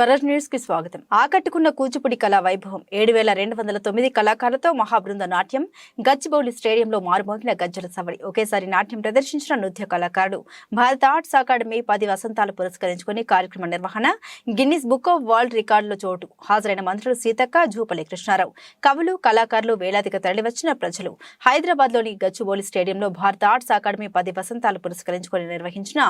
Swaraj news కి స్వాగతం. ఆకట్టుకున్న కూచిపూడి కళా వైభవం 7209 కళాకారులతో మహాబృంద నాట్యం గచ్చిబౌలి స్టేడియంలో మారుమోగిన గజ్జల సవడి. ఒకేసారి నాట్యం ప్రదర్శించిన నృత్య కళాకారుడు. భారత ఆర్ట్స్ అకాడమీ 10 వసంతాలు పురస్కరించుకుని కార్యక్రమ నిర్వహణ గిన్నిస్ బుక్ ఆఫ్ వరల్డ్ రికార్డులో చోటు. హాజరైన మంత్రులు సీతక్క, జూపల్లి కృష్ణారావు, కవులు, కళాకారులు, వేలాదిగా తరలివచ్చిన ప్రజలు. హైదరాబాద్ లోని గచ్చిబౌలి స్టేడియంలో భారత ఆర్ట్స్ అకాడమీ 10 వసంతాలు పురస్కరించుకుని నిర్వహించిన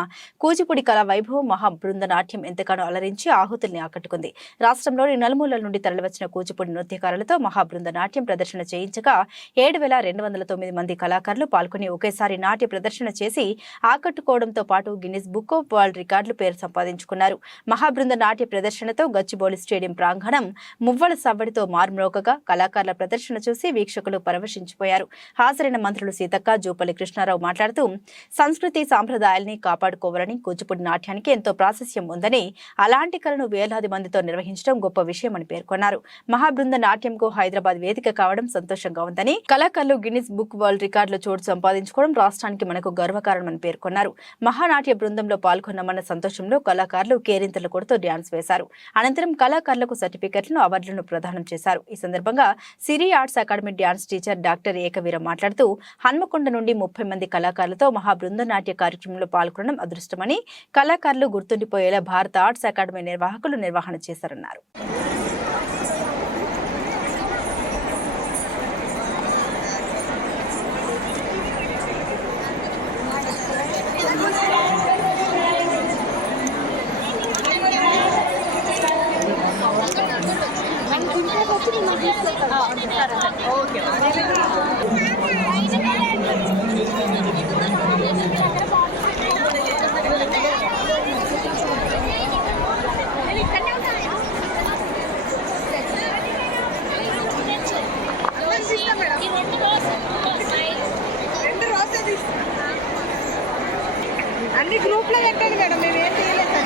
కూచిపూడి కళా వైభవం మహాబృంద నాట్యం ఎంతగానో అలరించి ఆహుతుల్ని ఆకట్టుకుంది. రాష్ట్రంలోని నలుమూలల నుండి తరలివచ్చిన కూచిపూడి నృత్యకారులతో మహాబృంద నాట్యం ప్రదర్శన చేయించగా 7209 మంది కళాకారులు పాల్గొని ఒకేసారి నాట్య ప్రదర్శన చేసి ఆకట్టుకోవడంతో పాటు గిన్నిస్ బుక్ ఆఫ్ వరల్డ్ రికార్డులు పేరు సంపాదించుకున్నారు. మహాబృంద నాట్య ప్రదర్శనతో గచ్చిబౌలి స్టేడియం ప్రాంగణం మువ్వల సవ్వడితో మార్మ్రోగగా కళాకారుల ప్రదర్శన చూసి వీక్షకులు పరవశించిపోయారు. హాజరైన మంత్రులు సీతక్క, జూపల్లి కృష్ణారావు మాట్లాడుతూ సంస్కృతి సాంప్రదాయాల్ని కాపాడుకోవాలని, కూచిపూడి నాట్యానికి ఎంతో ప్రాశస్యం ఉందని, అలాంటి కళను వేలాది మందితో నిర్వహించడం గొప్ప విషయమని పేర్కొన్నారు. మహాబృంద నాట్యంకు హైదరాబాద్ వేదిక కావడం సంతోషంగా ఉందని, కళాకారులు గిన్నిస్ బుక్ వరల్డ్ రికార్డులో చోటు సంపాదించుకోవడం రాష్ట్రానికి మనకు గర్వకారణమని పేర్కొన్నారు. మహానాట్య బృందంలో పాల్గొన్నామన్న సంతోషంలో కళాకారులు కేరింతలు కొడుతూ డ్యాన్స్ వేశారు. అనంతరం కళాకారులకు సర్టిఫికెట్లను, అవార్డులను ప్రదానం చేశారు. ఈ సందర్భంగా Siri arts academy dance teacher doctor Ekaveera మాట్లాడుతూ హన్మకొండ నుండి 30 మంది కళాకారులతో మహాబృంద నాట్య కార్యక్రమంలో పాల్గొనడం అదృష్టమని, కళాకారులు గుర్తుండిపోయేలా భారత ఆర్ట్స్ అకాడమీ నిర్వాహకులు నిర్వహణ చేశారన్నారు. అన్ని గ్రూప్ లో పెట్టండి మేడం, మేము ఏం చేయలేదు.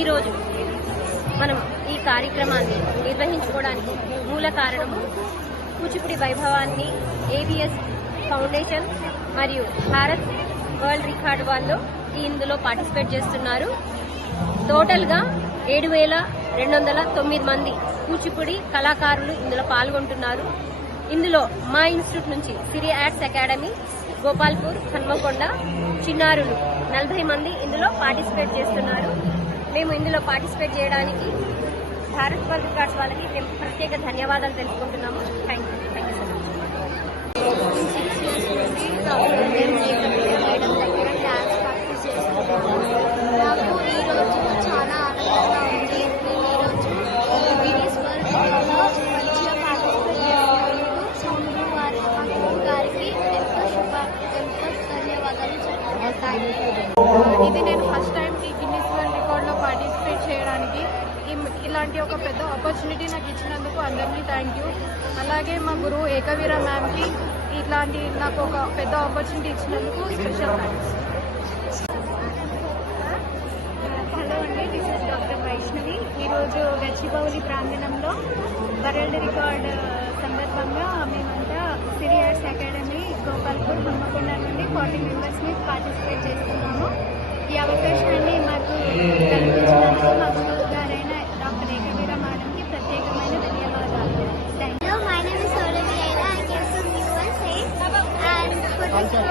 ఈరోజు మనం ఈ కార్యక్రమాన్ని నిర్వహించుకోవడానికి మూల కారణము కూచిపూడి వైభవాన్ని ABS ఫౌండేషన్ మరియు భారత్ వరల్డ్ రికార్డ్ వాళ్ళు ఇందులో పార్టిసిపేట్ చేస్తున్నారు. టోటల్గా 7209 మంది కూచిపూడి కళాకారులు ఇందులో పాల్గొంటున్నారు. ఇందులో మా ఇన్స్టిట్యూట్ నుంచి సిరి ఆర్ట్స్ అకాడమీ, గోపాల్పూర్, హన్మకొండ చిన్నారులు 40 మంది ఇందులో పార్టిసిపేట్ చేస్తున్నారు. మేము ఇందులో పార్టిసిపేట్ చేయడానికి భారత్ వరల్డ్ రికార్డ్స్ వాళ్ళకి మేము ప్రత్యేక ధన్యవాదాలు తెలుపుకుంటున్నాము. Thank you so much. నాకు ఈరోజు చాలా ఆనందంగా ఉంది. ఈరోజు గిన్నిస్ వరల్డ్ రికార్డులో మంచిగా పార్టిసిపేట్ చేసినందుకు సౌందర్య గారికి ఎంతో ధన్యవాదాలు చెప్తున్నాను. ఇది నేను ఫస్ట్ టైం ఈ గిన్నిస్ వరల్డ్ రికార్డులో పార్టిసిపేట్ చేయడానికి ఇలాంటి ఒక పెద్ద ఆపర్చునిటీ నాకు ఇచ్చినందుకు అందరినీ థ్యాంక్ యూ. అలాగే మా గురువు ఏకవీర మ్యామ్కి ఇట్లాంటి నాకు ఒక పెద్ద ఆపర్చునిటీ ఇచ్చినందుకు స్పెషల్ థ్యాంక్స్. హలో అండి, దిస్ ఇస్ డాక్టర్ వైష్ణవి. ఈరోజు ఈరోజు గచ్చిబౌలి ప్రాంగణంలో వరల్డ్ రికార్డ్ సందర్భంగా మేమంతా సిరి ఆర్ట్స్ అకాడమీ గోపాల్పూర్ హన్మకొండ నుండి 40 మెంబర్స్ని పార్టిసిపేట్ చేస్తున్నాము. ఈ అవకాశాన్ని మాకు కల్పించినందుకు మా గురువు గారైన డాక్టర్ ఏకవీర మేడంకి ప్రత్యేకమైన ధన్యవాదాలు. Hello, my name is Solavia. I came from USA, and for this